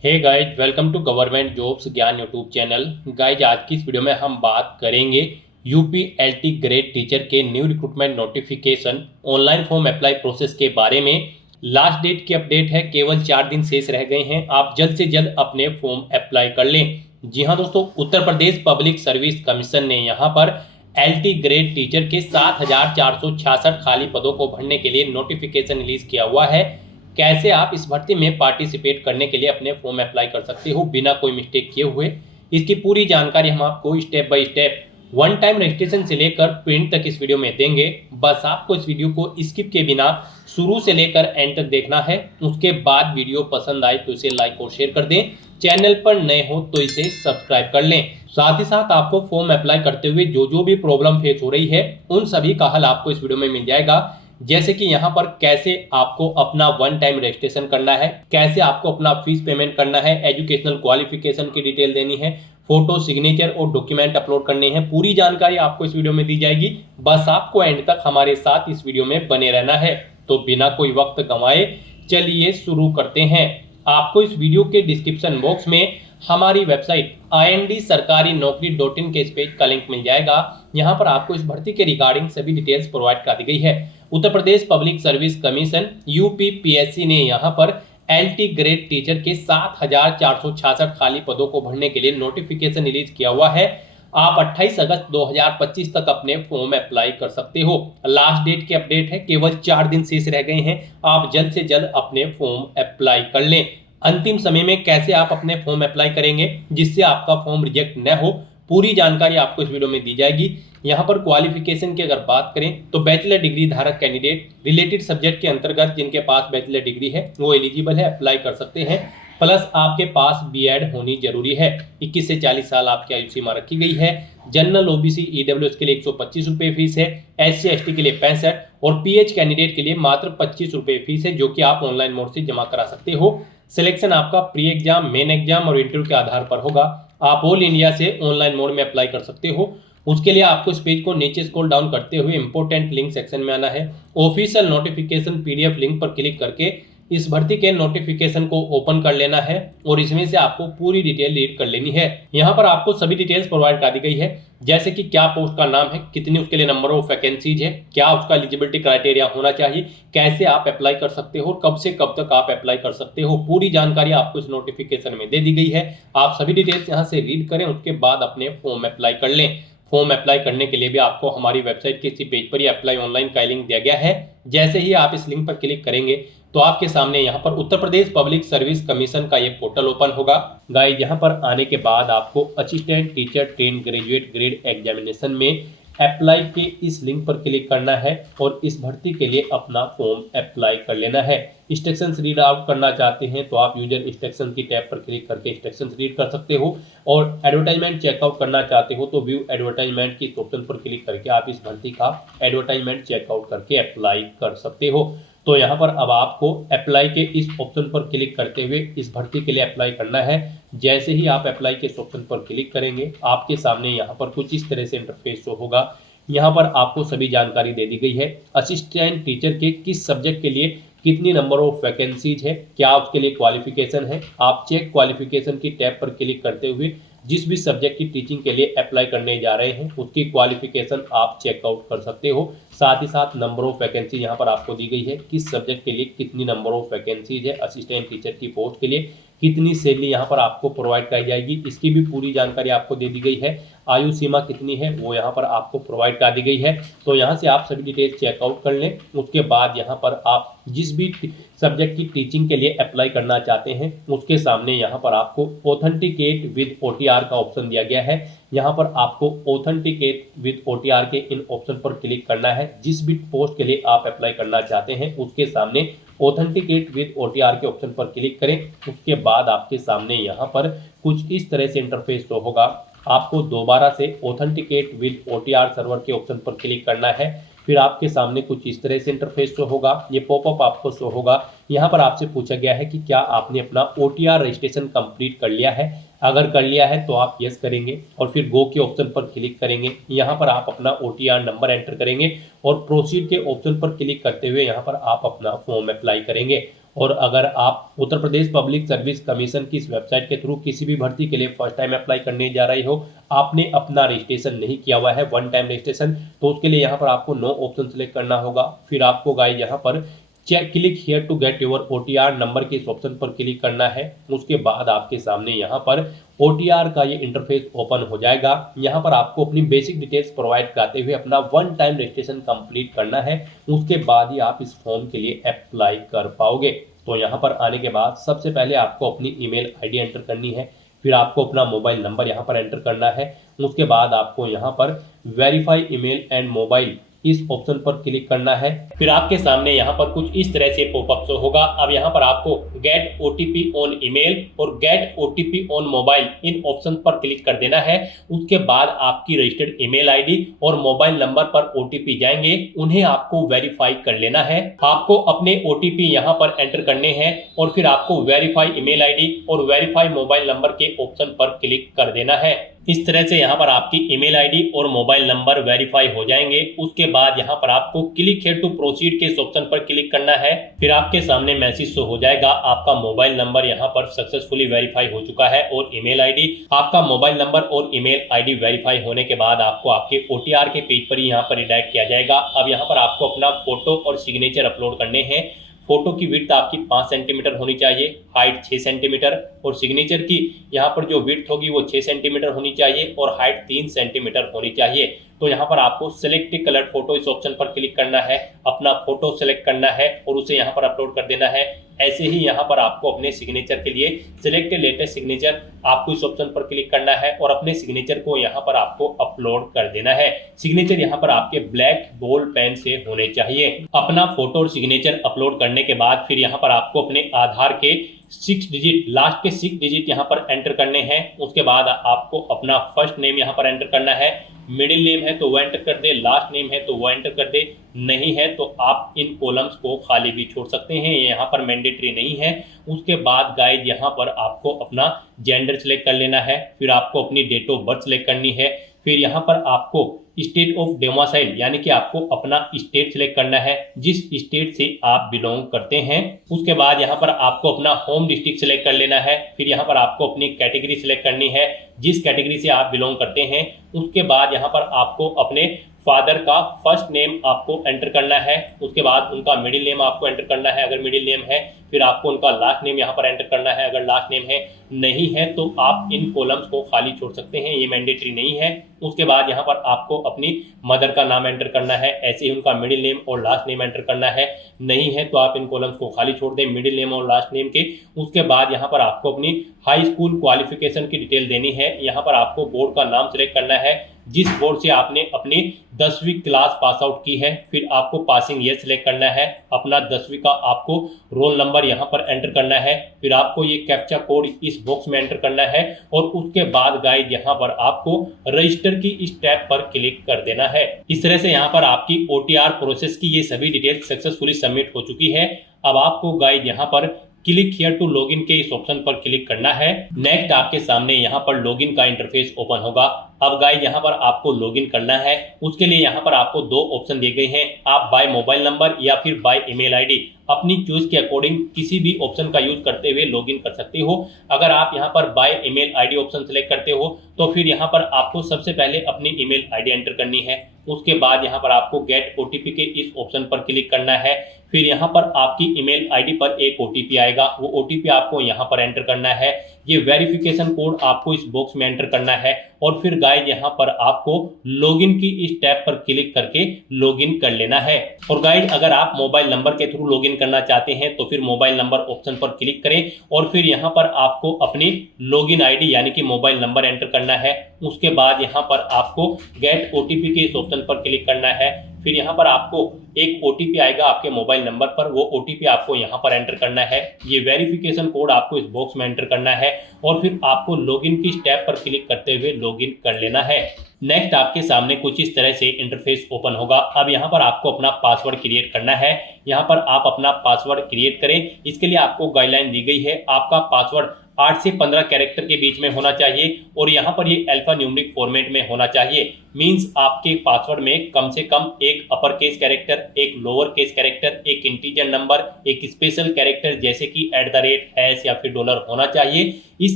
Hey guys, welcome to Government Jobs Gyan YouTube channel. Guys, आज की इस वीडियो में हम बात करेंगे यूपीएलटी ग्रेड टीचर के new recruitment notification online form apply process के बारे में। लास्ट डेट की अपडेट है, केवल 4 दिन शेष रह गए हैं। आप जल्द से जल्द अपने फॉर्म अप्लाई कर लें। जी हाँ दोस्तों, Uttar Pradesh public service commission ने यहाँ पर एलटी ग्रेड टीचर के 7,466 खाली पदों को भरने के लिए नोटिफिकेशन रिलीज किया हुआ है। कैसे आप इस भर्ती में पार्टिसिपेट करने के लिए अपने फॉर्म अप्लाई कर सकते हो बिना कोई मिस्टेक किए हुए, इसकी पूरी जानकारी हम आपको step by step one time registration से लेकर प्रिंट तक इस वीडियो में देंगे। बस आपको इस वीडियो को स्किप के बिना शुरू से लेकर एंड तक देखना है। उसके बाद वीडियो पसंद आए तो इसे लाइक और शेयर कर दें। चैनल पर नए हो तो इसे सब्सक्राइब कर लें। साथ ही साथ आपको फॉर्म अप्लाई करते हुए जो जो भी प्रॉब्लम फेस हो रही है उन सभी का हल आपको इस वीडियो में मिल जाएगा। जैसे कि यहाँ पर कैसे आपको अपना वन टाइम रजिस्ट्रेशन करना है, कैसे आपको अपना फीस पेमेंट करना है, एजुकेशनल क्वालिफिकेशन की डिटेल देनी है, फोटो सिग्नेचर और डॉक्यूमेंट अपलोड करने हैं, पूरी जानकारी आपको इस वीडियो में दी जाएगी। बस आपको एंड तक हमारे साथ इस वीडियो में बने रहना है। तो बिना कोई वक्त गंवाए चलिए शुरू करते हैं। आपको इस वीडियो के डिस्क्रिप्शन बॉक्स में हमारी वेबसाइट IND-sarkari-naukri.in के इस पेज का लिंक मिल जाएगा। यहाँ पर आपको इस भर्ती के रिगार्डिंग सभी डिटेल्स प्रोवाइड कर दी गई है। Uttar Pradesh public service commission UPPSC ने यहाँ पर एलटी ग्रेड टीचर के 7,466 खाली पदों को भरने के लिए नोटिफिकेशन रिलीज किया हुआ है। आप 28 अगस्त 2025 तक अपने फॉर्म अप्लाई कर सकते हो। लास्ट डेट की अपडेट है, केवल 4 दिन शेष रह गए हैं। आप जल्द से जल्द अपने फॉर्म अप्लाई कर लें। अंतिम समय में कैसे आप अपने फॉर्म अप्लाई करेंगे जिससे आपका फॉर्म रिजेक्ट न हो, पूरी जानकारी आपको इस वीडियो में दी जाएगी। यहाँ पर क्वालिफिकेशन की अगर बात करें तो बैचलर डिग्री धारक कैंडिडेट रिलेटेड सब्जेक्ट के अंतर्गत जिनके पास बैचलर डिग्री है वो एलिजिबल है, अप्लाई कर सकते हैं। प्लस आपके पास बीएड होनी जरूरी है। 21 से 40 साल आपकी आयु सीमा रखी गई है। जनरल ओबीसी ईडब्ल्यूएस के लिए 125 रुपये फीस है, SC ST के लिए 65 और PH कैंडिडेट के लिए मात्र 25 रुपये फीस है, जो कि आप ऑनलाइन मोड से जमा करा सकते हो। सिलेक्शन आपका प्री एग्जाम, मेन एग्जाम और इंटरव्यू के आधार पर होगा। आप ऑल इंडिया से ऑनलाइन मोड में अप्लाई कर सकते हो। उसके लिए आपको इस पेज को नीचे स्क्रॉल डाउन करते हुए इंपॉर्टेंट लिंक सेक्शन में आना है। ऑफिशियल नोटिफिकेशन PDF लिंक पर क्लिक करके इस भर्ती के नोटिफिकेशन को ओपन कर लेना है और इसमें से आपको पूरी डिटेल रीड कर लेनी है। यहाँ पर आपको सभी डिटेल्स प्रोवाइड कर दी गई है, जैसे कि क्या पोस्ट का नाम है, कितनी उसके लिए नंबर ऑफ वैकेंसीज है, क्या उसका एलिजिबिलिटी क्राइटेरिया होना चाहिए, कैसे आप अप्लाई कर सकते हो, कब से कब तक आप अप्लाई कर सकते हो, पूरी जानकारी आपको इस नोटिफिकेशन में दे दी गई है। आप सभी डिटेल्स यहाँ से रीड करें, उसके बाद अपने फॉर्म अप्लाई कर लें। फॉर्म अप्लाई करने के लिए भी आपको हमारी वेबसाइट के इसी पेज पर ही अप्लाई ऑनलाइन का लिंक दिया गया है। जैसे ही आप इस लिंक पर क्लिक करेंगे तो आपके सामने यहाँ पर Uttar Pradesh public service commission का ये पोर्टल ओपन होगा। गाइस, यहाँ पर आने के बाद आपको assistant teacher train graduate grade examination में अप्लाई के इस लिंक पर क्लिक करना है और इस भर्ती के लिए अपना फॉर्म अप्लाई कर लेना है। इंस्ट्रक्शंस रीड आउट करना चाहते हैं तो आप यूजर इंस्ट्रक्शन की टैब पर क्लिक करके इंस्ट्रक्शंस रीड कर सकते हो, और एडवर्टाइजमेंट चेकआउट करना चाहते हो तो व्यू एडवर्टाइजमेंट की ऑप्शन पर क्लिक करके आप इस भर्ती का एडवर्टाइजमेंट चेकआउट करके अप्लाई कर सकते हो। तो यहाँ पर अब आपको अप्लाई के इस ऑप्शन पर क्लिक करते हुए इस भर्ती के लिए अप्लाई करना है। जैसे ही आप अप्लाई के इस ऑप्शन पर क्लिक करेंगे आपके सामने यहाँ पर कुछ इस तरह से इंटरफेस शो होगा। यहाँ पर आपको सभी जानकारी दे दी गई है। असिस्टेंट टीचर के किस सब्जेक्ट के लिए कितनी नंबर ऑफ वैकेंसीज है, क्या उसके लिए क्वालिफिकेशन है। आप चेक क्वालिफिकेशन की टैब पर क्लिक करते हुए जिस भी सब्जेक्ट की टीचिंग के लिए अप्लाई करने जा रहे हैं उसकी क्वालिफिकेशन आप चेकआउट कर सकते हो। साथ ही साथ नंबर ऑफ वैकेंसी यहाँ पर आपको दी गई है, किस सब्जेक्ट के लिए कितनी नंबर ऑफ वैकेंसीज है, असिस्टेंट टीचर की पोस्ट के लिए कितनी सैलरी यहाँ पर आपको प्रोवाइड कराई जाएगी, इसकी भी पूरी जानकारी आपको दे दी गई है। आयु सीमा कितनी है वो यहाँ पर आपको प्रोवाइड कर दी गई है। तो यहाँ से आप सभी डिटेल्स चेकआउट कर लें। उसके बाद यहाँ पर आप जिस भी सब्जेक्ट की टीचिंग के लिए अप्लाई करना चाहते हैं उसके सामने यहाँ पर आपको ऑथेंटिकेट विद OTR का ऑप्शन दिया गया है। यहाँ पर आपको ऑथेंटिकेट विद OTR के इन ऑप्शन पर क्लिक करना है। जिस भी पोस्ट के लिए आप अप्लाई करना चाहते हैं उसके सामने ऑथेंटिकेट विद OTR के ऑप्शन पर क्लिक करें। उसके बाद आपके सामने यहाँ पर कुछ इस तरह से इंटरफेस शो होगा। आपको दोबारा से ऑथेंटिकेट विद OTR सर्वर के ऑप्शन पर क्लिक करना है। फिर आपके सामने कुछ इस तरह से इंटरफेस शो होगा। ये पॉपअप आपको शो होगा। यहाँ पर आपसे पूछा गया है कि क्या आपने अपना OTR रजिस्ट्रेशन कंप्लीट कर लिया है। अगर कर लिया है तो आप यस करेंगे और फिर गो के ऑप्शन पर क्लिक करेंगे। यहाँ पर आप अपना OTR नंबर एंटर करेंगे और प्रोसीड के ऑप्शन पर क्लिक करते हुए यहाँ पर आप अपना फॉर्म अप्लाई करेंगे। और अगर आप Uttar Pradesh public service commission की इस वेबसाइट के थ्रू किसी भी भर्ती के लिए फर्स्ट टाइम अप्लाई करने जा रही हो, आपने अपना रजिस्ट्रेशन नहीं किया हुआ है, वन टाइम रजिस्ट्रेशन, तो उसके लिए यहाँ पर आपको नो ऑप्शन सेलेक्ट करना होगा। फिर आपको गाइस यहाँ पर click here to get your OTR number के इस ऑप्शन पर क्लिक करना है। उसके बाद आपके सामने यहाँ पर OTR का ये इंटरफेस ओपन हो जाएगा। यहाँ पर आपको अपनी बेसिक डिटेल्स प्रोवाइड कराते हुए अपना वन टाइम रजिस्ट्रेशन कंप्लीट करना है। उसके बाद ही आप इस फॉर्म के लिए अप्लाई कर पाओगे। तो यहाँ पर आने के बाद सबसे पहले आपको अपनी ईमेल आईडी एंटर करनी है, फिर आपको अपना मोबाइल नंबर यहाँ पर एंटर करना है। उसके बाद आपको यहाँ पर वेरीफाई ईमेल एंड मोबाइल इस ऑप्शन पर क्लिक करना है। फिर आपके सामने यहाँ पर कुछ इस तरह से पॉपअप शो होगा। अब यहाँ पर आपको गेट OTP ऑन ईमेल और गेट OTP ऑन मोबाइल इन ऑप्शन पर क्लिक कर देना है। उसके बाद आपकी रजिस्टर्ड ईमेल आईडी और मोबाइल नंबर पर OTP जाएंगे, उन्हें आपको वेरीफाई कर लेना है। आपको अपने OTP यहाँ पर एंटर करने हैं और फिर आपको वेरीफाई ईमेल आईडी और वेरीफाई मोबाइल नंबर के ऑप्शन पर क्लिक कर देना है। इस तरह से यहाँ पर आपकी ईमेल आईडी और मोबाइल नंबर वेरीफाई हो जाएंगे। उसके बाद यहाँ पर आपको क्लिक हियर टू प्रोसीड के इस ऑप्शन पर क्लिक करना है। फिर आपके सामने मैसेज शो हो जाएगा, आपका मोबाइल नंबर यहाँ पर सक्सेसफुली वेरीफाई हो चुका है और ईमेल आईडी। आपका मोबाइल नंबर और ईमेल आईडी वेरीफाई होने के बाद आपको आपके OTR के पेज पर यहाँ पर रिडायरेक्ट किया जाएगा। अब यहाँ पर आपको अपना फोटो और सिग्नेचर अपलोड करने हैं। फोटो की विड्थ आपकी 5 सेंटीमीटर होनी चाहिए, हाइट 6 सेंटीमीटर और सिग्नेचर की यहाँ पर जो विड्थ होगी वो 6 सेंटीमीटर होनी चाहिए और हाइट 3 सेंटीमीटर होनी चाहिए। तो यहाँ पर आपको सिलेक्ट कलर फोटो इस ऑप्शन पर क्लिक करना है, अपना फोटो सेलेक्ट करना है और उसे यहाँ पर अपलोड कर देना है। ऐसे ही यहाँ पर आपको अपने सिग्नेचर के लिए सिलेक्ट लेटेस्ट सिग्नेचर आपको इस ऑप्शन पर क्लिक करना है और अपने सिग्नेचर को यहाँ पर आपको अपलोड कर देना है। सिग्नेचर यहाँ पर आपके ब्लैक बोल्ड पेन से होने चाहिए। अपना फोटो और सिग्नेचर अपलोड करने के बाद फिर यहाँ पर आपको अपने आधार के 6 डिजिट लास्ट के 6 डिजिट यहाँ पर एंटर करने हैं। उसके बाद आपको अपना फर्स्ट नेम यहाँ पर एंटर करना है, मिडिल नेम है तो वो एंटर कर दे, लास्ट नेम है तो वो एंटर कर दे, नहीं है तो आप इन कॉलम्स को खाली भी छोड़ सकते हैं, यहाँ पर मैंडेटरी नहीं है। उसके बाद गाइड यहाँ पर आपको अपना जेंडर सेलेक्ट कर लेना है, फिर आपको अपनी डेट ऑफ बर्थ सेलेक्ट करनी है, फिर यहाँ पर आपको स्टेट ऑफ डोमिसाइल यानी कि आपको अपना स्टेट सेलेक्ट करना है, जिस स्टेट से आप बिलोंग करते हैं। उसके बाद यहाँ पर आपको अपना होम डिस्ट्रिक्ट सेलेक्ट कर लेना है, फिर यहाँ पर आपको अपनी कैटेगरी सेलेक्ट करनी है, जिस कैटेगरी से आप बिलोंग करते हैं। उसके बाद यहाँ पर आपको अपने फादर का फर्स्ट नेम आपको एंटर करना है, उसके बाद उनका मिडिल नेम आपको एंटर करना है अगर मिडिल नेम है, फिर आपको उनका लास्ट नेम यहाँ पर एंटर करना है अगर लास्ट नेम है, नहीं है तो आप इन कॉलम्स को खाली छोड़ सकते हैं, ये मैंडेटरी नहीं है। उसके बाद यहाँ पर आपको अपनी मदर का नाम एंटर करना है, ऐसे ही उनका मिडिल नेम और लास्ट नेम एंटर करना है, नहीं है तो आप इन कॉलम्स को खाली छोड़ दें मिडिल नेम और लास्ट नेम के। उसके बाद यहाँ पर आपको अपनी हाई स्कूल क्वालिफिकेशन की डिटेल देनी है, यहाँ पर आपको बोर्ड का नाम सेलेक्ट करना है, जिस बोर्ड से आपने अपनी 10वीं क्लास पास आउट की है, फिर आपको पासिंग ईयर सेलेक्ट करना है, अपना 10वीं का आपको रोल नंबर यहाँ पर एंटर करना है, फिर आपको ये कैप्चा कोड इस बॉक्स में एंटर करना है और उसके बाद गाइड यहाँ पर आपको रजिस्टर की इस टैब पर क्लिक कर देना है। इस तरह से यहाँ पर आपकी OTR प्रोसेस की ये सभी डिटेल्स सक्सेसफुली सबमिट हो चुकी है। अब आपको गाइड यहाँ पर क्लिक हियर टू लॉगिन के इस ऑप्शन पर क्लिक करना है। नेक्स्ट आपके सामने यहाँ पर लॉगिन का इंटरफेस ओपन होगा। अब गाइस यहाँ पर आपको लॉगिन करना है, उसके लिए यहाँ पर आपको 2 ऑप्शन दिए गए हैं, आप बाय मोबाइल नंबर या फिर बाय ईमेल आईडी अपनी चॉइस के अकॉर्डिंग किसी भी ऑप्शन का यूज करते हुए लॉगिन कर सकते हो। अगर आप यहाँ पर by email ID option select करते हो तो फिर यहाँ पर आपको सबसे पहले अपनी ईमेल आईडी एंटर करनी है, उसके बाद यहाँ पर आपको गेट OTP के इस ऑप्शन पर क्लिक करना है, फिर यहाँ पर आपकी ईमेल आईडी पर एक OTP आएगा, वो OTP आपको यहाँ पर एंटर करना है, ये वेरिफिकेशन कोड आपको इस बॉक्स में एंटर करना है और फिर गाइस यहाँ पर आपको लॉगिन की इस टैब पर क्लिक करके लॉगिन कर लेना है। और गाइस अगर आप मोबाइल नंबर के थ्रू लॉगिन करना चाहते हैं तो फिर मोबाइल नंबर ऑप्शन पर क्लिक करें और फिर यहाँ पर आपको अपनी लॉगिन आईडी यानी कि मोबाइल नंबर एंटर करना है, उसके बाद यहाँ पर आपको गेट OTP के इस ऑप्शन पर क्लिक करना है, फिर यहाँ पर आपको एक OTP आएगा आपके मोबाइल नंबर पर, वो OTP आपको यहाँ पर एंटर करना है, ये वेरिफिकेशन कोड आपको इस बॉक्स में एंटर करना है और फिर आपको लॉगिन की टैब पर क्लिक करते हुए लॉगिन कर लेना है। नेक्स्ट आपके सामने कुछ इस तरह से इंटरफेस ओपन होगा। अब यहाँ पर आपको अपना पासवर्ड क्रिएट करना है, यहाँ पर आप अपना पासवर्ड क्रिएट करें। इसके लिए आपको गाइडलाइन दी गई है, आपका पासवर्ड 8 से 15 कैरेक्टर के बीच में होना चाहिए और यहाँ पर ये अल्फा न्यूमेरिक फॉर्मेट में होना चाहिए। मींस आपके पासवर्ड में कम से कम एक अपर केस कैरेक्टर, एक लोअर केस कैरेक्टर, एक इंटीजर नंबर, एक स्पेशल कैरेक्टर जैसे कि @ या फिर डॉलर होना चाहिए। इस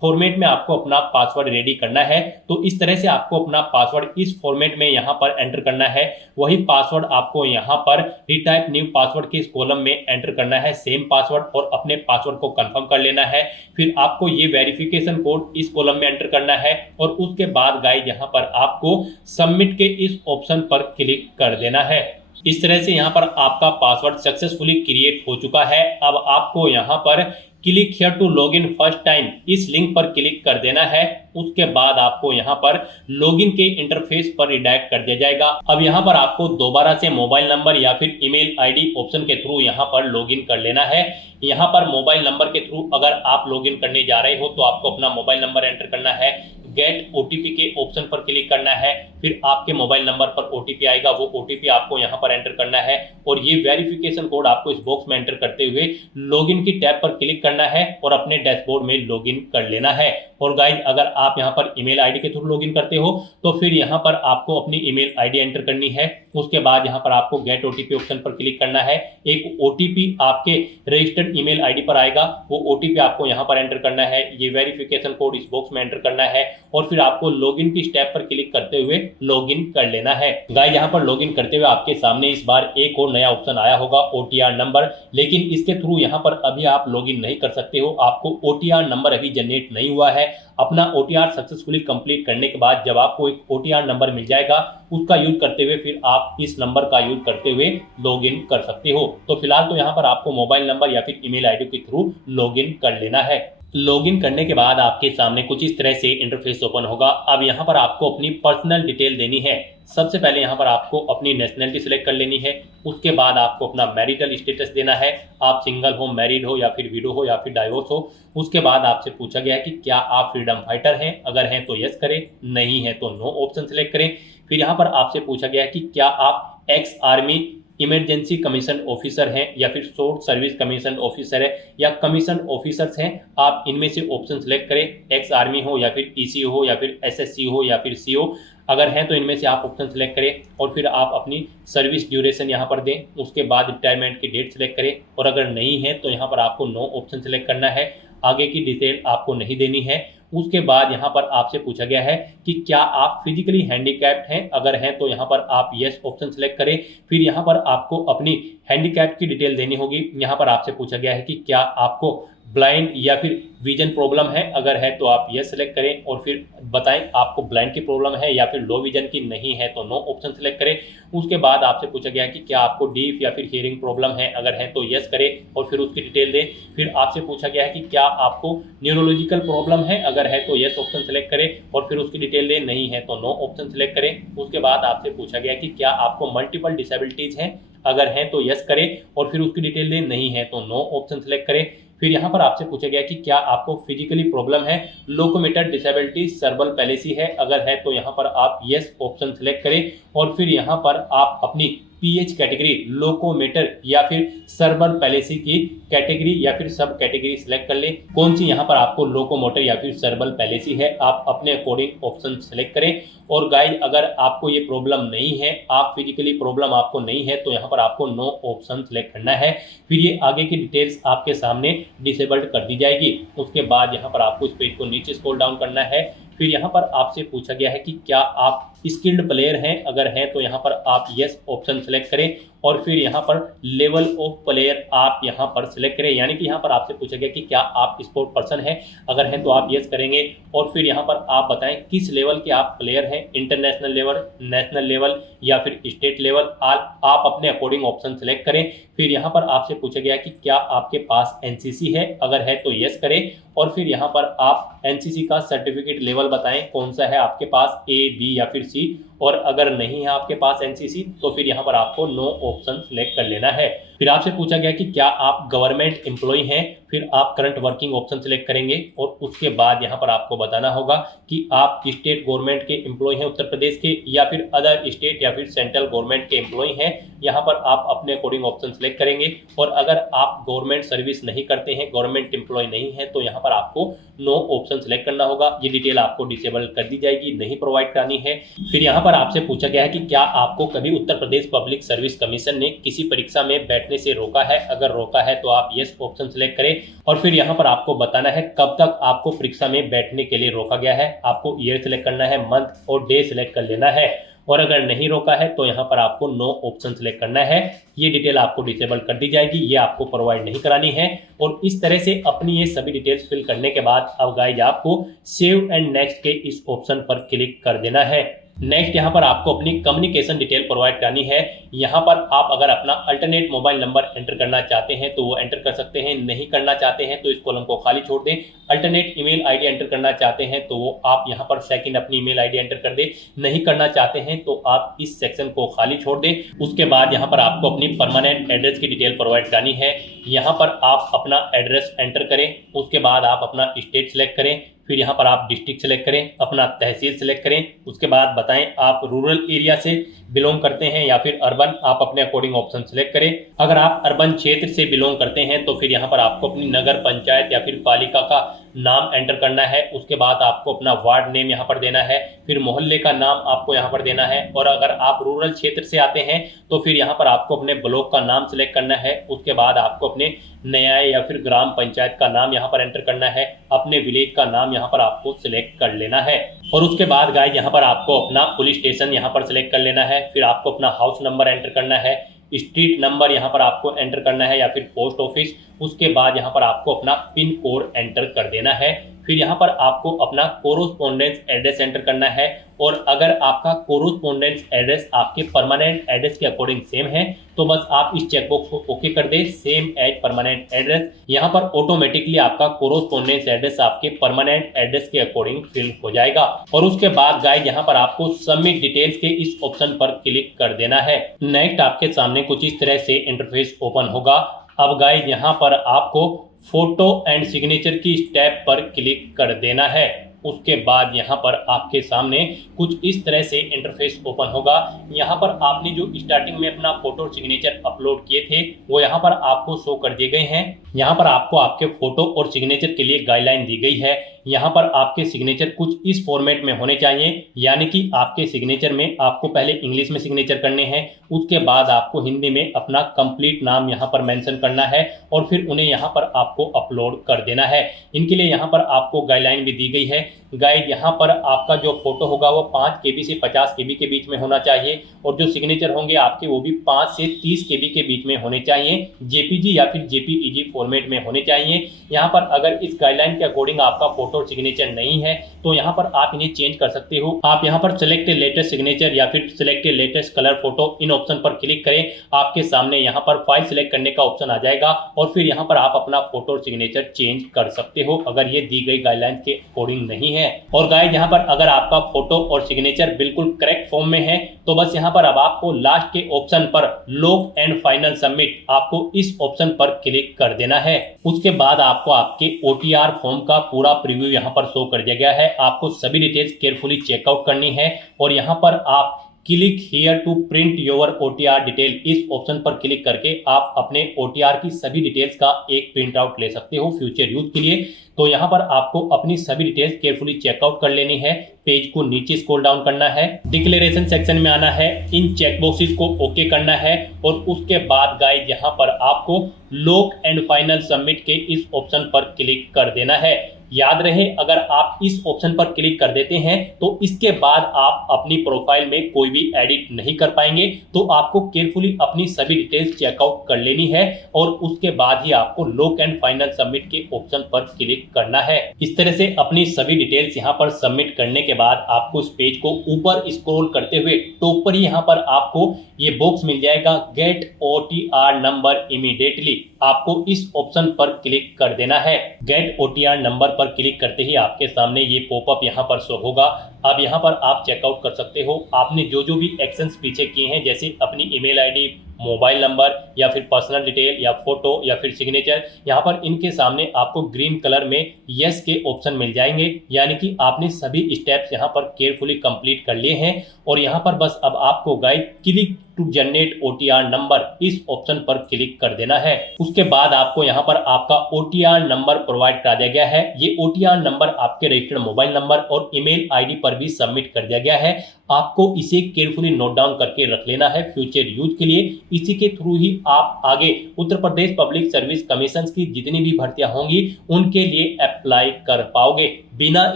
फॉर्मेट में आपको अपना पासवर्ड रेडी करना है। तो इस तरह से आपको अपना पासवर्ड इस फॉर्मेट में यहाँ पर एंटर करना है। वही पासवर्ड आपको यहाँ पर रीटाइप न्यू पासवर्ड के इस कॉलम में एंटर करना है, सेम पासवर्ड, और अपने पासवर्ड को कंफर्म कर लेना है। फिर आपको ये वेरिफिकेशन कोड इस कॉलम में एंटर करना है और उसके बाद गाइस यहाँ पर आपको सबमिट के इस ऑप्शन पर क्लिक कर देना है। इस तरह से यहाँ पर आपका पासवर्ड सक्सेसफुली क्रिएट हो चुका है। अब आपको यहाँ पर click here to log in first time इस लिंक पर क्लिक कर देना है। उसके बाद आपको यहाँ पर लॉगिन के इंटरफेस पर रिडायरेक्ट कर दिया जाएगा। अब यहाँ पर आपको दोबारा से मोबाइल नंबर या फिर ईमेल आईडी ऑप्शन के थ्रू यहाँ पर लॉगिन कर लेना है। यहाँ पर मोबाइल नंबर के थ्रू अगर आप लॉगिन करने जा रहे हो तो आपको अपना मोबाइल नंबर एंटर करना है, गेट ओटीपी के ऑप्शन पर क्लिक करना है, फिर आपके मोबाइल नंबर पर ओटीपी आएगा, वो ओटीपी आपको यहाँ पर एंटर करना है और ये वेरिफिकेशन कोड आपको इस बॉक्स में एंटर करते हुए लॉगिन की टैब पर क्लिक करना है और अपने डैशबोर्ड में लॉगिन कर लेना है। और गाइस अगर आप यहाँ पर ईमेल आईडी के थ्रू लॉगिन करते हो तो फिर यहाँ पर आपको अपनी ईमेल आईडी एंटर करनी है। उसके बाद यहाँ पर आपको गेट ओटीपी ऑप्शन पर क्लिक करना है। एक ओटीपी आपके रजिस्टर्ड ईमेल आईडी पर आएगा, वो ओटीपी आपको यहाँ पर एंटर करना है। ये वेरिफिकेशन कोड इस बॉक्स में एंटर करना है और फिर आपको लॉगिन की स्टेप पर क्लिक करते हुए लॉगिन कर लेना है। गाइस यहाँ पर लॉगिन करते हुए आपके सामने इस बार एक और नया ऑप्शन आया होगा, ओटीआर नंबर, लेकिन इसके थ्रू यहाँ पर अभी आप लॉगिन नहीं कर सकते हो। आपको ओटीआर नंबर अभी जनरेट नहीं हुआ है। अपना ओटीआर सक्सेसफुली कंप्लीट करने के बाद जब आपको एक ओटीआर नंबर मिल जाएगा उसका यूज करते हुए फिर आप इस नंबर का यूज करते हुए लॉगिन कर सकते हो। तो फिलहाल तो यहाँ पर आपको मोबाइल नंबर या फिर ईमेल आईडी के थ्रू लॉगिन कर लेना है। लॉगिन करने के बाद आपके सामने कुछ इस तरह से इंटरफेस ओपन होगा। अब यहाँ पर आपको अपनी पर्सनल डिटेल देनी है। सबसे पहले यहाँ पर आपको अपनी नेशनलिटी सिलेक्ट कर लेनी है। उसके बाद आपको अपना मैरिटल स्टेटस देना है, आप सिंगल हो, मैरिड हो या फिर विडो हो या फिर डाइवोर्स हो। उसके बाद आपसे पूछा गया है कि क्या आप फ्रीडम फाइटर हैं, अगर हैं तो यस करें, नहीं है तो नो ऑप्शन सिलेक्ट करें। फिर यहाँ पर आपसे पूछा गया है कि क्या आप ex army emergency commission officer हैं या फिर शॉर्ट सर्विस कमीशन ऑफिसर है या कमीशन ऑफिसर्स हैं, आप इनमें से ऑप्शन सेलेक्ट करें। एक्स आर्मी हो या फिर ईसीओ हो या फिर एसएससी हो या फिर सीओ, अगर हैं तो इनमें से आप ऑप्शन सेलेक्ट करें और फिर आप अपनी सर्विस ड्यूरेशन यहाँ पर दें। उसके बाद रिटायरमेंट की डेट सेलेक्ट करें और अगर नहीं है तो यहाँ पर आपको नो ऑप्शन सेलेक्ट करना है। आगे की डिटेल आपको नहीं देनी है। उसके बाद यहाँ पर आपसे पूछा गया है कि क्या आप फिजिकली हैंडीकैप्ड हैं, अगर हैं तो यहाँ पर आप यस ऑप्शन सेलेक्ट करें। फिर यहाँ पर आपको अपनी हैंडीकैप की डिटेल देनी होगी। यहाँ पर आपसे पूछा गया है कि क्या आपको ब्लाइंड या फिर विजन प्रॉब्लम है, अगर है तो आप यस सेलेक्ट करें और फिर बताएं आपको ब्लाइंड की प्रॉब्लम है या फिर लो विजन की, नहीं है तो नो ऑप्शन सेलेक्ट करें। उसके बाद आपसे पूछा गया है कि क्या आपको डीफ या फिर हियरिंग प्रॉब्लम है, अगर है तो यस करें और फिर उसकी डिटेल दें। फिर आपसे पूछा गया है कि क्या आपको न्यूरोलॉजिकल प्रॉब्लम है, अगर है तो यस ऑप्शन सेलेक्ट करें और फिर उसकी डिटेल दें, नहीं है तो नो ऑप्शन सेलेक्ट करें। उसके बाद आपसे पूछा गया है कि क्या आपको मल्टीपल डिसेबिलिटीज हैं, अगर हैं तो यस करें और फिर उसकी डिटेल दें, नहीं है तो नो ऑप्शन सेलेक्ट करें। फिर यहाँ पर आपसे पूछा गया कि क्या आपको फिजिकली प्रॉब्लम है, लोकोमोटर डिसेबिलिटी, सर्बल पैलेसी है, अगर है तो यहाँ पर आप यस ऑप्शन सेलेक्ट करें और फिर यहाँ पर आप अपनी पीएच कैटेगरी, लोकोमोटर या फिर सर्बल पैलेसी की कैटेगरी या फिर सब कैटेगरी सिलेक्ट कर लें। कौन सी यहाँ पर आपको लोकोमोटर या फिर सर्बल पैलेसी है, आप अपने अकॉर्डिंग ऑप्शन सेलेक्ट करें। और गाइस अगर आपको ये प्रॉब्लम नहीं है, आप फिजिकली प्रॉब्लम आपको नहीं है, तो यहाँ पर आपको नो ऑप्शन सेलेक्ट करना है। फिर ये आगे की डिटेल्स आपके सामने डिसेबल्ड कर दी जाएगी। उसके बाद यहाँ पर आपको इस पेज को नीचे स्क्रॉल डाउन करना है। फिर यहाँ पर आपसे पूछा गया है कि क्या आप स्किल्ड प्लेयर हैं, अगर हैं तो यहाँ पर आप यस ऑप्शन सेलेक्ट करें और फिर यहाँ पर लेवल ऑफ प्लेयर आप यहाँ पर सिलेक्ट करें। यानी कि यहाँ पर आपसे पूछा गया कि क्या आप स्पोर्ट पर्सन हैं, अगर हैं तो आप यस करेंगे और फिर यहाँ पर आप बताएं किस लेवल के आप प्लेयर हैं, इंटरनेशनल लेवल, नेशनल लेवल या फिर स्टेट लेवल, आप अपने अकॉर्डिंग ऑप्शन सेलेक्ट करें। फिर यहाँ पर आपसे पूछा गया कि क्या आपके पास एनसीसी है, अगर है तो यस करें और फिर यहाँ पर आप एनसीसी का सर्टिफिकेट लेवल बताएं कौन सा है आपके पास, ए, बी या फिर सी, और अगर नहीं है आपके पास एनसीसी तो फिर यहाँ पर आपको नो ऑप्शन सेलेक्ट कर लेना है। फिर आपसे पूछा गया कि क्या आप गवर्नमेंट एम्प्लॉय हैं, फिर आप करंट वर्किंग ऑप्शन सेलेक्ट करेंगे और उसके बाद यहाँ पर आपको बताना होगा कि आप स्टेट गवर्नमेंट के एम्प्लॉय हैं उत्तर प्रदेश के या फिर अदर स्टेट या फिर सेंट्रल गवर्नमेंट के एम्प्लॉय हैं। यहाँ पर आप अपने अकॉर्डिंग ऑप्शन सेलेक्ट करेंगे और अगर आप गवर्नमेंट सर्विस नहीं करते हैं, गवर्नमेंट एम्प्लॉय नहीं है, तो यहाँ पर आपको नो ऑप्शन सेलेक्ट करना होगा। ये डिटेल आपको डिसेबल कर दी जाएगी, नहीं प्रोवाइड करानी है। फिर यहाँ पर पर आपसे पूछा गया है कि क्या आपको कभी Uttar Pradesh public service commission ने किसी परीक्षा में बैठने से रोका है। अगर रोका है तो आप यस ऑप्शन सिलेक्ट करें और फिर यहाँ पर आपको बताना है कब तक आपको परीक्षा में बैठने के लिए रोका गया है। आपको ईयर सिलेक्ट करना है, मंथ और डे सिलेक्ट कर लेना है। और अगर नहीं रोका है तो यहाँ पर आपको नो ऑप्शन सिलेक्ट करना है। ये डिटेल आपको डिसेबल कर दी जाएगी, ये आपको प्रोवाइड नहीं करानी है। और इस तरह से अपनी ये सभी डिटेल्स फिल करने के बाद अब गाइज आपको सेव एंड नेक्स्ट के इस ऑप्शन पर क्लिक कर देना है। नेक्स्ट यहाँ पर आपको अपनी कम्युनिकेशन डिटेल प्रोवाइड करनी है। यहाँ पर आप अगर अपना अल्टरनेट मोबाइल नंबर एंटर करना चाहते हैं तो वो एंटर कर सकते हैं, नहीं करना चाहते हैं तो इस कॉलम को खाली छोड़ दें। अल्टरनेट ईमेल आईडी एंटर करना चाहते हैं तो वो आप यहाँ पर सेकंड अपनी ईमेल आईडी एंटर कर दें, नहीं करना चाहते हैं तो आप इस सेक्शन को खाली छोड़ दें। उसके बाद यहाँ पर आपको अपनी परमानेंट एड्रेस की डिटेल प्रोवाइड करनी है। यहाँ पर आप अपना एड्रेस एंटर करें, उसके बाद आप अपना स्टेट सेलेक्ट करें, फिर यहाँ पर आप डिस्ट्रिक्ट सेलेक्ट करें, अपना तहसील सेलेक्ट करें। उसके बाद बताएं आप रूरल एरिया से बिलोंग करते हैं या फिर अर्बन, आप अपने अकॉर्डिंग ऑप्शन सेलेक्ट करें। अगर आप अर्बन क्षेत्र से बिलोंग करते हैं तो फिर यहाँ पर आपको अपनी नगर पंचायत या फिर पालिका का नाम एंटर करना है। उसके बाद आपको अपना वार्ड नेम यहाँ पर देना है, फिर मोहल्ले का नाम आपको यहाँ पर देना है। और अगर आप रूरल क्षेत्र से आते हैं तो फिर यहाँ पर आपको अपने ब्लॉक का नाम सिलेक्ट करना है। उसके बाद आपको अपने न्याय या फिर ग्राम पंचायत का नाम यहाँ पर एंटर करना है, अपने विलेज का नाम यहाँ पर आपको सिलेक्ट कर लेना है। और उसके बाद गाइस यहाँ पर आपको अपना पुलिस स्टेशन यहाँ पर सिलेक्ट कर लेना है, फिर आपको अपना हाउस नंबर एंटर करना है, स्ट्रीट नंबर यहाँ पर आपको एंटर करना है या फिर पोस्ट ऑफिस। उसके बाद यहाँ पर आपको अपना पिन कोड एंटर कर देना है। फिर यहाँ पर आपको अपना कोरोस्पोंडेंस एड्रेस एंटर करना है। और अगर आपका कोरोस्पोंडेंस एड्रेस आपके परमानेंट एड्रेस के अकॉर्डिंग सेम है तो बस आप इस चेकबॉक्स को ओके कर दें, सेम एज परमानेंट एड्रेस। यहाँ पर ऑटोमेटिकली आपका कोरोस्पोंडेंस एड्रेस आपके परमानेंट एड्रेस के अकॉर्डिंग फिल हो जाएगा। और उसके बाद गाइस यहाँ पर आपको सबमिट डिटेल्स के इस ऑप्शन पर क्लिक कर देना है। नेक्स्ट आपके सामने कुछ इस तरह से इंटरफेस ओपन होगा। अब गाइस यहाँ पर आपको फोटो एंड सिग्नेचर की स्टेप पर क्लिक कर देना है। उसके बाद यहाँ पर आपके सामने कुछ इस तरह से इंटरफेस ओपन होगा। यहाँ पर आपने जो स्टार्टिंग में अपना फोटो और सिग्नेचर अपलोड किए थे वो यहाँ पर आपको शो कर दिए गए हैं। यहाँ पर आपको आपके फोटो और सिग्नेचर के लिए गाइडलाइन दी गई है। यहाँ पर आपके सिग्नेचर कुछ इस फॉर्मेट में होने चाहिए, यानी कि आपके सिग्नेचर में आपको पहले इंग्लिश में सिग्नेचर करने हैं, उसके बाद आपको हिंदी में अपना कंप्लीट नाम यहाँ पर मेंशन करना है और फिर उन्हें यहाँ पर आपको अपलोड कर देना है। इनके लिए यहाँ पर आपको गाइडलाइन भी दी गई है। गाइड यहाँ पर आपका जो फोटो होगा वो 5 KB से 50 KB के बीच में होना चाहिए और जो सिग्नेचर होंगे आपके वो भी 5 से 30 KB के बीच में होने चाहिए, JPG या फिर JPEG फॉर्मेट में होने चाहिए। यहाँ पर अगर इस गाइडलाइन के अकॉर्डिंग आपका फोटो और सिग्नेचर नहीं है तो यहाँ पर आप इन्हें चेंज कर सकते हो। आप यहाँ पर सिलेक्ट लेटेस्ट सिग्नेचर या फिर सिलेक्ट लेटेस्ट कलर फोटो, इन ऑप्शन पर क्लिक करें। आपके सामने यहाँ पर फाइल सिलेक्ट करने का ऑप्शन आ जाएगा और फिर यहाँ पर आप अपना फोटो और सिग्नेचर चेंज कर सकते हो अगर ये दी गई गाइडलाइन के अकॉर्डिंग नहीं है। और गाइस यहाँ पर अगर आपका फोटो और सिग्नेचर बिल्कुल करेक्ट फॉर्म में है तो बस यहाँ पर अब आपको लास्ट के ऑप्शन पर लॉक एंड फाइनल सबमिट, आपको इस ऑप्शन पर क्लिक कर देना है। उसके बाद आपको आपके OTR फॉर्म का पूरा प्रीव्यू यहाँ पर शो कर दिया गया है। आपको सभी डिटेल्स केयरफुली चेकआउट करनी है और यहाँ पर आप click here to print your OTR detail, इस ऑप्शन पर क्लिक करके आप अपने OTR की सभी डिटेल्स का एक प्रिंट आउट ले सकते हो फ्यूचर यूज के लिए। तो यहाँ पर आपको अपनी सभी डिटेल्स केयरफुली चेकआउट कर लेनी है। पेज को नीचे स्क्रॉल डाउन करना है, डिक्लेरेशन सेक्शन में आना है, इन चेक बॉक्सेस को ओके करना है और उसके बाद गाइस यहाँ पर आपको लॉक एंड फाइनल सबमिट के इस ऑप्शन पर क्लिक कर देना है। याद रहे अगर आप इस ऑप्शन पर क्लिक कर देते हैं तो इसके बाद आप अपनी प्रोफाइल में कोई भी एडिट नहीं कर पाएंगे। तो आपको केयरफुली अपनी सभी डिटेल्स चेकआउट कर लेनी है और उसके बाद ही आपको लॉक एंड फाइनल सबमिट के ऑप्शन पर क्लिक करना है। इस तरह से अपनी सभी डिटेल्स यहाँ पर सबमिट करने के बाद आपको इस पेज को ऊपर स्क्रॉल करते हुए टॉप पर ही यहाँ पर आपको ये बॉक्स मिल जाएगा, गेट OTR नंबर इमीडिएटली। आपको इस ऑप्शन पर क्लिक कर देना है। गेट OTR नंबर पर क्लिक करते ही आपके सामने ये पॉपअप यहाँ पर शो होगा। अब यहाँ पर आप चेकआउट कर सकते हो आपने जो जो भी एक्शंस पीछे किए हैं, जैसे अपनी ईमेल आईडी, मोबाइल नंबर या फिर पर्सनल डिटेल या फोटो या फिर सिग्नेचर, यहाँ पर इनके सामने आपको ग्रीन कलर में यस के ऑप्शन मिल जाएंगे, यानी कि आपने सभी स्टेप्स यहाँ पर केयरफुली कंप्लीट कर लिए हैं। और यहाँ पर बस अब आपको guide click to generate OTR number, इस ऑप्शन पर क्लिक कर देना है। उसके बाद आपको यहाँ पर आपका OTR नंबर प्रोवाइड करा दिया गया है। ये OTR नंबर आपके रजिस्टर्ड मोबाइल नंबर और ईमेल आईडी पर भी सबमिट कर दिया गया है। आपको इसे केयरफुली नोट डाउन करके रख लेना है फ्यूचर यूज के लिए। इसी के थ्रू ही आप आगे Uttar Pradesh public service commission की जितनी भी भर्तियां होंगी उनके लिए अप्लाई कर पाओगे। बिना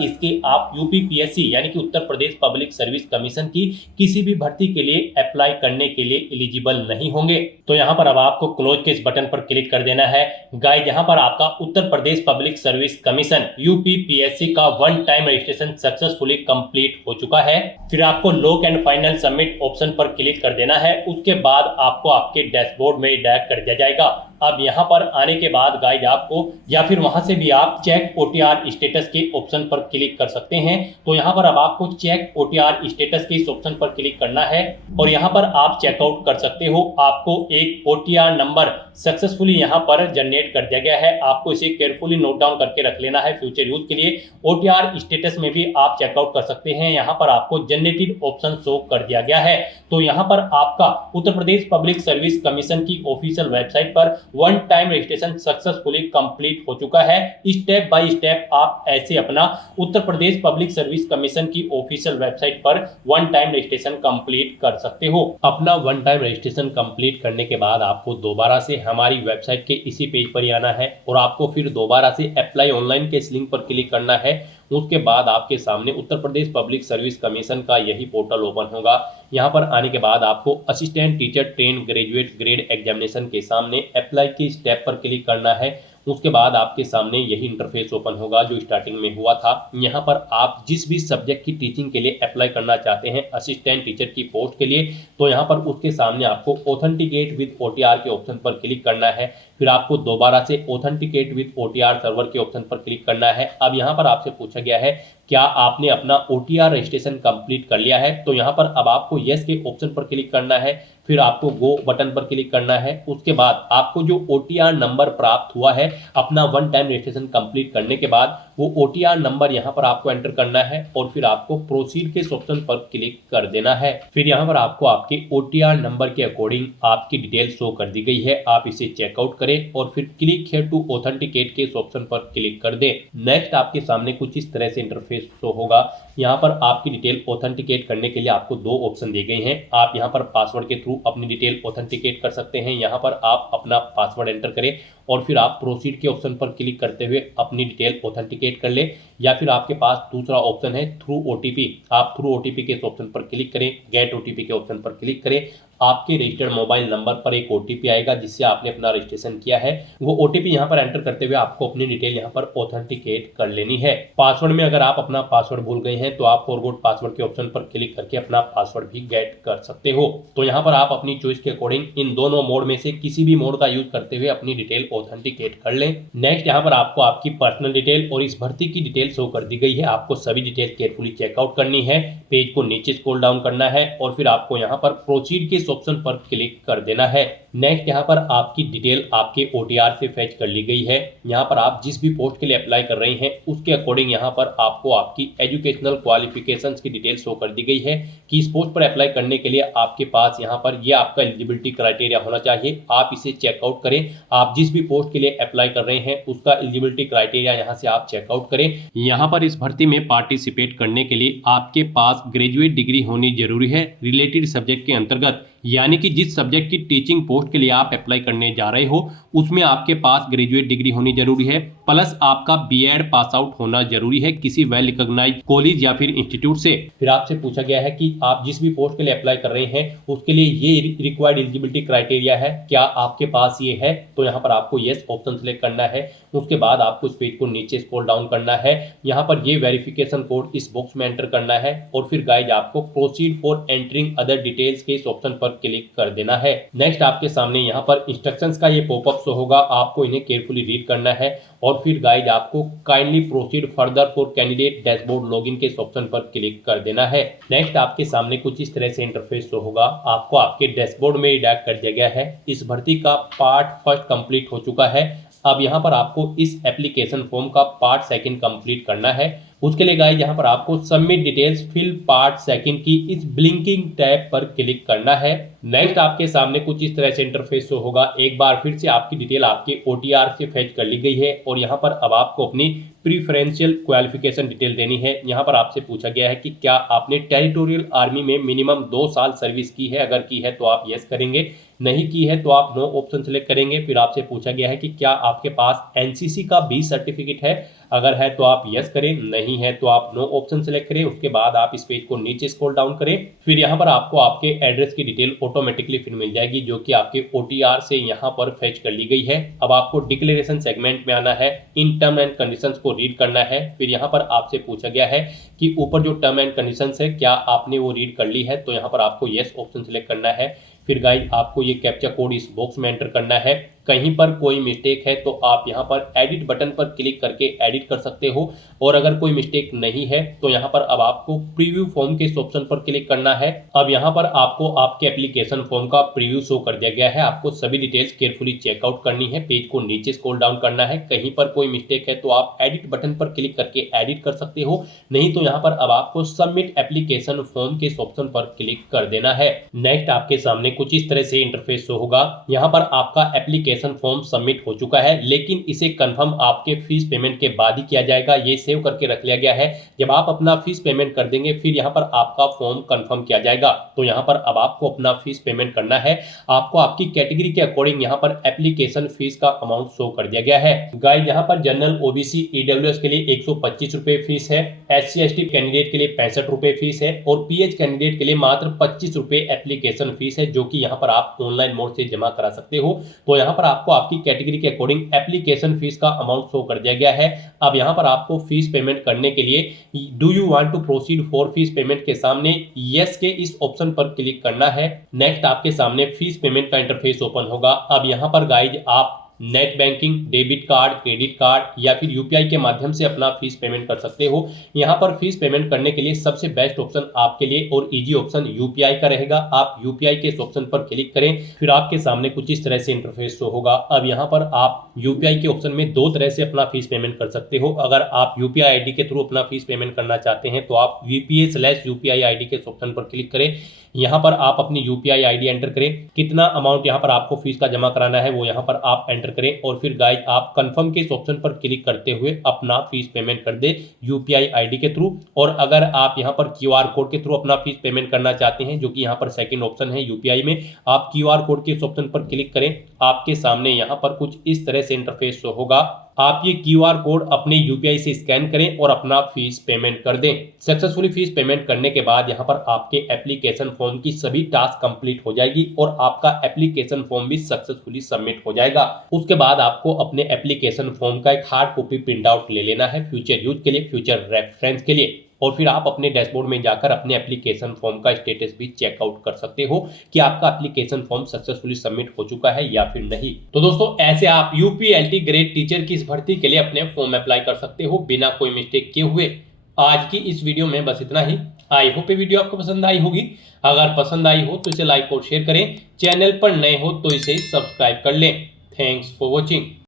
इसके आप यूपीपीएससी यानी कि Uttar Pradesh public service commission की किसी भी भर्ती के लिए अप्लाई करने के लिए एलिजिबल नहीं होंगे। तो यहाँ पर अब आपको क्लोज के इस बटन पर क्लिक कर देना है। गाइस, यहाँ पर आपका Uttar Pradesh public service commission UPPSC का one time registration successfully complete हो चुका है। फिर आपको lock and final submit option पर क्लिक कर देना है। उसके बाद आपको आपके डैशबोर्ड में डायरेक्ट कर दिया जाएगा। अब यहाँ पर आने के बाद गाइस आपको या फिर वहां से भी आप चेक ओटीआर स्टेटस के ऑप्शन पर क्लिक कर सकते हैं। तो यहाँ पर अब आपको चेक ओटीआर स्टेटस के इस ऑप्शन पर क्लिक करना है और यहाँ पर आप चेकआउट कर सकते हो। आपको एक ओटीआर नंबर सक्सेसफुली यहाँ पर जनरेट कर दिया गया है। आपको इसे केयरफुली नोट डाउन करके रख लेना है फ्यूचर यूज के लिए। ओटीआर स्टेटस में भी आप चेकआउट कर सकते हैं। यहाँ पर आपको जनरेटेड ऑप्शन शो कर दिया गया है। तो यहाँ पर आपका Uttar Pradesh public service commission की ऑफिशियल वेबसाइट पर one time registration successfully complete हो चुका है। स्टेप बाय स्टेप आप ऐसे अपना Uttar Pradesh public service commission की ऑफिशियल वेबसाइट पर वन टाइम रजिस्ट्रेशन कंप्लीट कर सकते हो। अपना वन टाइम रजिस्ट्रेशन कंप्लीट करने के बाद आपको दोबारा से हमारी वेबसाइट के इसी पेज पर ही आना है और आपको फिर दोबारा से अप्लाई ऑनलाइन के इस लिंक पर क्लिक करना है। उसके बाद आपके सामने Uttar Pradesh public service commission का यही पोर्टल ओपन होगा। यहाँ पर आने के बाद आपको assistant teacher train graduate grade examination के सामने अप्लाई की स्टेप पर क्लिक करना है। उसके बाद आपके सामने यही इंटरफेस ओपन होगा जो स्टार्टिंग में हुआ था। यहाँ पर आप जिस भी सब्जेक्ट की टीचिंग के लिए अप्लाई करना चाहते हैं असिस्टेंट टीचर की पोस्ट के लिए, तो यहाँ पर उसके सामने आपको ऑथेंटिकेट विद ओटीआर के ऑप्शन पर क्लिक करना है। फिर आपको दोबारा से ऑथेंटिकेट विद ओटीआर सर्वर के ऑप्शन पर क्लिक करना है। अब यहाँ पर आपसे पूछा गया है क्या आपने अपना ओटीआर रजिस्ट्रेशन कंप्लीट कर लिया है, तो यहाँ पर अब आपको यस के ऑप्शन पर क्लिक करना है। फिर आपको गो बटन पर क्लिक करना है। उसके बाद आपको जो ओटीआर नंबर प्राप्त हुआ है अपना वन टाइम रजिस्ट्रेशन कंप्लीट करने के बाद वो ओटीआर नंबर यहाँ पर आपको एंटर करना है और फिर आपको प्रोसीड के ऑप्शन पर क्लिक कर देना है। फिर यहाँ पर आपको आपके ओटीआर नंबर के अकॉर्डिंग आपकी डिटेल शो कर दी गई है। आप इसे चेकआउट करें और फिर क्लिक हियर टू ऑथेंटिकेट के ऑप्शन पर क्लिक कर दें। नेक्स्ट आपके सामने कुछ इस तरह से इंटरफेस शो होगा। यहाँ पर आपकी डिटेल ऑथेंटिकेट करने के लिए आपको दो ऑप्शन दिए गए हैं। आप यहाँ पर पासवर्ड के थ्रू अपनी डिटेल ऑथेंटिकेट कर सकते हैं। यहाँ पर आप अपना पासवर्ड एंटर करें और फिर आप प्रोसीड के ऑप्शन पर क्लिक करते हुए अपनी डिटेल ऑथेंटिकेट कर ले। या फिर आपके पास दूसरा ऑप्शन है थ्रू ओटीपी। आप थ्रू ओटीपी के ऑप्शन पर क्लिक करें, गेट ओटीपी के ऑप्शन पर क्लिक करें। आपके रजिस्टर्ड मोबाइल नंबर पर एक ओटीपी आएगा जिससे आपने अपना रजिस्ट्रेशन किया है। वो ओटीपी यहाँ पर एंटर करते हुए आपको अपनी डिटेल यहाँ पर ऑथेंटिकेट कर लेनी है। पासवर्ड में अगर आप अपना पासवर्ड भूल गए हैं तो आप फॉरगॉट पासवर्ड के ऑप्शन पर क्लिक करके अपना पासवर्ड भी गेट कर सकते हो। तो यहाँ पर आप अपनी चॉइस के अकॉर्डिंग इन दोनों मोड में से किसी भी मोड का यूज करते हुए अपनी डिटेल ऑथेंटिकेट कर लें। नेक्स्ट यहाँ पर आपको आपकी पर्सनल डिटेल और इस भर्ती की डिटेल शो कर दी गई है। आपको सभी डिटेल केयरफुली चेकआउट करनी है। पेज को नीचे स्क्रॉल डाउन करना है और फिर आपको यहाँ पर प्रोसीड के ऑप्शन पर क्लिक कर देना है। नेक्स्ट यहाँ पर आपकी डिटेल आपके ओटीआर से फेच कर ली गई है। यहाँ पर आप जिस भी पोस्ट के लिए अप्लाई कर रहे हैं उसके अकॉर्डिंग यहाँ पर आपको आपकी एजुकेशनल क्वालिफिकेशंस की डिटेल शो कर दी गई है कि इस पोस्ट पर अप्लाई करने के लिए आपके पास यहाँ पर ये आपका एलिजिबिलिटी क्राइटेरिया होना चाहिए। आप इसे चेकआउट करें। आप जिस भी पोस्ट के लिए अप्लाई कर रहे हैं उसका एलिजिबिलिटी क्राइटेरिया यहाँ से आप चेकआउट करें। यहाँ पर इस भर्ती में पार्टिसिपेट करने के लिए आपके पास ग्रेजुएट डिग्री होनी जरूरी है रिलेटेड सब्जेक्ट के अंतर्गत, यानी कि जिस सब्जेक्ट की टीचिंग पोस्ट के लिए आप अप्लाई करने जा रहे हो उसमें आपके पास ग्रेजुएट डिग्री होनी जरूरी है, प्लस आपका बीएड पास आउट होना जरूरी है किसी वेल रिकॉग्नाइज्ड कॉलेज या फिर इंस्टीट्यूट से। फिर आपसे पूछा गया है कि आप जिस भी पोस्ट के लिए अप्लाई कर रहे हैं उसके लिए ये रिक्वायर्ड एलिजिबिलिटी क्राइटेरिया है, क्या आपके पास ये है, तो यहाँ पर आपको येस ऑप्शन सेलेक्ट करना है। उसके बाद आपको इस पेज को नीचे स्क्रॉल डाउन करना है। यहाँ पर ये वेरिफिकेशन कोड इस बॉक्स में एंटर करना है और फिर गाइज आपको proceed for entering other details के इस ऑप्शन पर क्लिक कर देना है। नेक्स्ट आपके सामने यहाँ पर इंस्ट्रक्शंस का ये पॉपअप शो होगा। आपको इन्हें केयरफुली रीड करना है और फिर गाइज आपको kindly proceed further for candidate dashboard login के इस ऑप्शन पर क्लिक कर देना है। नेक्स्ट आपके सामने कुछ इस तरह से इंटरफेस शो होगा। आपको आपके डैशबोर्ड में रिडायरेक्ट कर दिया गया है। इस भर्ती का पार्ट फर्स्ट कंप्लीट हो चुका है। अब यहाँ पर आपको इस एप्लीकेशन फॉर्म का पार्ट सेकंड कंप्लीट करना है। उसके लिए गाइस यहाँ पर आपको submit details fill part second की इस ब्लिंकिंग टैब पर क्लिक करना है। नेक्स्ट आपके सामने कुछ इस तरह से इंटरफेस शो होगा। एक बार फिर से आपकी डिटेल आपके OTR से फेच कर ली गई है और यहाँ पर अब आपको अपनी प्रीफरेंशियल क्वालिफिकेशन डिटेल देनी है। यहाँ पर आपसे पूछा गया है कि क्या आपने टेरिटोरियल आर्मी में मिनिमम 2 साल सर्विस की है, अगर की है तो आप यस करेंगे, नहीं की है तो आप नो ऑप्शन सेलेक्ट करेंगे। फिर आपसे पूछा गया है कि क्या आपके पास NCC का B सर्टिफिकेट है, अगर है तो आप यस करें, नहीं है तो आप नो ऑप्शन सेलेक्ट करें। उसके बाद आप इस पेज को नीचे स्क्रॉल डाउन करें। फिर यहाँ पर आपको आपके एड्रेस की डिटेल ऑटोमेटिकली फिर मिल जाएगी जो कि आपके OTR से यहाँ पर फेच कर ली गई है। अब आपको डिक्लेरेशन सेगमेंट में आना है, इन टर्म एंड कंडीशंस को रीड करना है। फिर यहाँ पर आपसे पूछा गया है कि ऊपर जो टर्म एंड कंडीशंस है क्या आपने वो रीड कर ली है, तो यहाँ पर आपको यस ऑप्शन सेलेक्ट करना है। फिर गाइस आपको ये कैप्चा कोड इस बॉक्स में एंटर करना है। कहीं पर कोई मिस्टेक है तो आप यहाँ पर एडिट बटन पर क्लिक करके एडिट कर सकते हो, और अगर कोई मिस्टेक नहीं है तो यहाँ पर अब आपको प्रीव्यू फॉर्म के इस ऑप्शन पर क्लिक करना है। अब यहाँ पर आपको आपके एप्लीकेशन फॉर्म का प्रीव्यू शो कर दिया गया है। आपको सभी डिटेल्स केयरफुली चेकआउट करनी है, पेज को नीचे स्क्रॉल डाउन करना है। कहीं पर कोई मिस्टेक है तो आप एडिट बटन पर क्लिक करके एडिट कर सकते हो, नहीं तो यहाँ पर अब आपको सबमिट एप्लीकेशन फॉर्म के इस ऑप्शन पर क्लिक कर देना है। नेक्स्ट आपके सामने कुछ इस तरह से इंटरफेस शो होगा। यहाँ पर आपका एप्लीकेशन फॉर्म सबमिट हो चुका है, लेकिन इसे कंफर्म आपके फीस पेमेंट के बाद ही किया जाएगा। ये सेव करके रख लिया गया है। जब आप अपना फीस पेमेंट कर देंगे फिर यहाँ पर आपका फॉर्म कंफर्म किया जाएगा। तो यहाँ पर अब आपको अपना फीस पेमेंट करना है। आपको आपकी कैटेगरी के अकॉर्डिंग यहाँ पर एप्लीकेशन फीस का अमाउंट शो कर दिया गया है। गाइस यहाँ पर जनरल OBC EWS के लिए 125 रुपए फीस है, SC/ST कैंडिडेट के लिए 65 रुपए फीस है और PH कैंडिडेट के लिए मात्र 25 रुपए एप्लीकेशन फीस है, जो कि यहाँ पर आप ऑनलाइन मोड से जमा करा सकते हो। तो यहाँ पर आपको आपकी कैटेगरी के अकॉर्डिंग एप्लीकेशन फीस का अमाउंट शो कर दिया गया है। अब यहाँ पर आपको फीस पेमेंट करने के लिए do you want to proceed for fees payment के सामने यस के इस ऑप्शन पर क्लिक करना है। नेक्स्ट आपके सामने फीस पेमेंट का इंटरफेस ओपन होगा। अब यहाँ पर गाइज आप net banking, debit card, credit card या फिर UPI के माध्यम से अपना फीस पेमेंट कर सकते हो। यहाँ पर फीस पेमेंट करने के लिए सबसे बेस्ट ऑप्शन आपके लिए और इजी ऑप्शन UPI का रहेगा। आप UPI के इस ऑप्शन पर क्लिक करें, फिर आपके सामने कुछ इस तरह से इंटरफेस शो होगा। अब यहाँ पर आप UPI के ऑप्शन में 2 तरह से अपना फीस पेमेंट कर सकते हो। अगर आप UPI ID के थ्रू अपना फीस पेमेंट करना चाहते हैं तो आप VPA/UPI ID के ऑप्शन पर क्लिक करें। यहाँ पर आप अपनी UPI ID एंटर करें, कितना अमाउंट यहाँ पर आपको फीस का जमा कराना है वो यहाँ पर आप एंटर करें, और फिर गाइस आप कंफर्म के इस ऑप्शन पर क्लिक करते हुए अपना फीस पेमेंट कर दे UPI ID के थ्रू। और अगर आप यहाँ पर QR कोड के थ्रू अपना फीस पेमेंट करना चाहते हैं, जो कि यहाँ पर सेकंड ऑप्शन है UPI में, आप QR कोड के इस ऑप्शन पर क्लिक करें। आपके सामने यहाँ पर कुछ इस तरह से इंटरफेस शो होगा। आप ये QR कोड अपने UPI से स्कैन करें और अपना फीस पेमेंट कर दें। सक्सेसफुली फीस पेमेंट करने के बाद यहाँ पर आपके एप्लीकेशन फॉर्म की सभी टास्क कंप्लीट हो जाएगी और आपका एप्लीकेशन फॉर्म भी सक्सेसफुली सबमिट हो जाएगा। उसके बाद आपको अपने एप्लीकेशन फॉर्म का एक हार्ड कॉपी प्रिंट आउट ले लेना है फ्यूचर यूज के लिए, फ्यूचर रेफरेंस के लिए, और फिर आप अपने डैशबोर्ड में जाकर अपने एप्लीकेशन फॉर्म का स्टेटस भी चेकआउट कर सकते हो कि आपका एप्लीकेशन फॉर्म सक्सेसफुली सबमिट हो चुका है या फिर नहीं। तो दोस्तों ऐसे आप UPLT ग्रेड टीचर की इस भर्ती के लिए अपने फॉर्म अप्लाई कर सकते हो बिना कोई मिस्टेक किए हुए। आज की इस वीडियो में बस इतना ही। आई होप ये वीडियो आपको पसंद आई होगी। अगर पसंद आई हो तो इसे लाइक और शेयर करें, चैनल पर नए हो तो इसे सब्सक्राइब कर लें। Thanks for watching.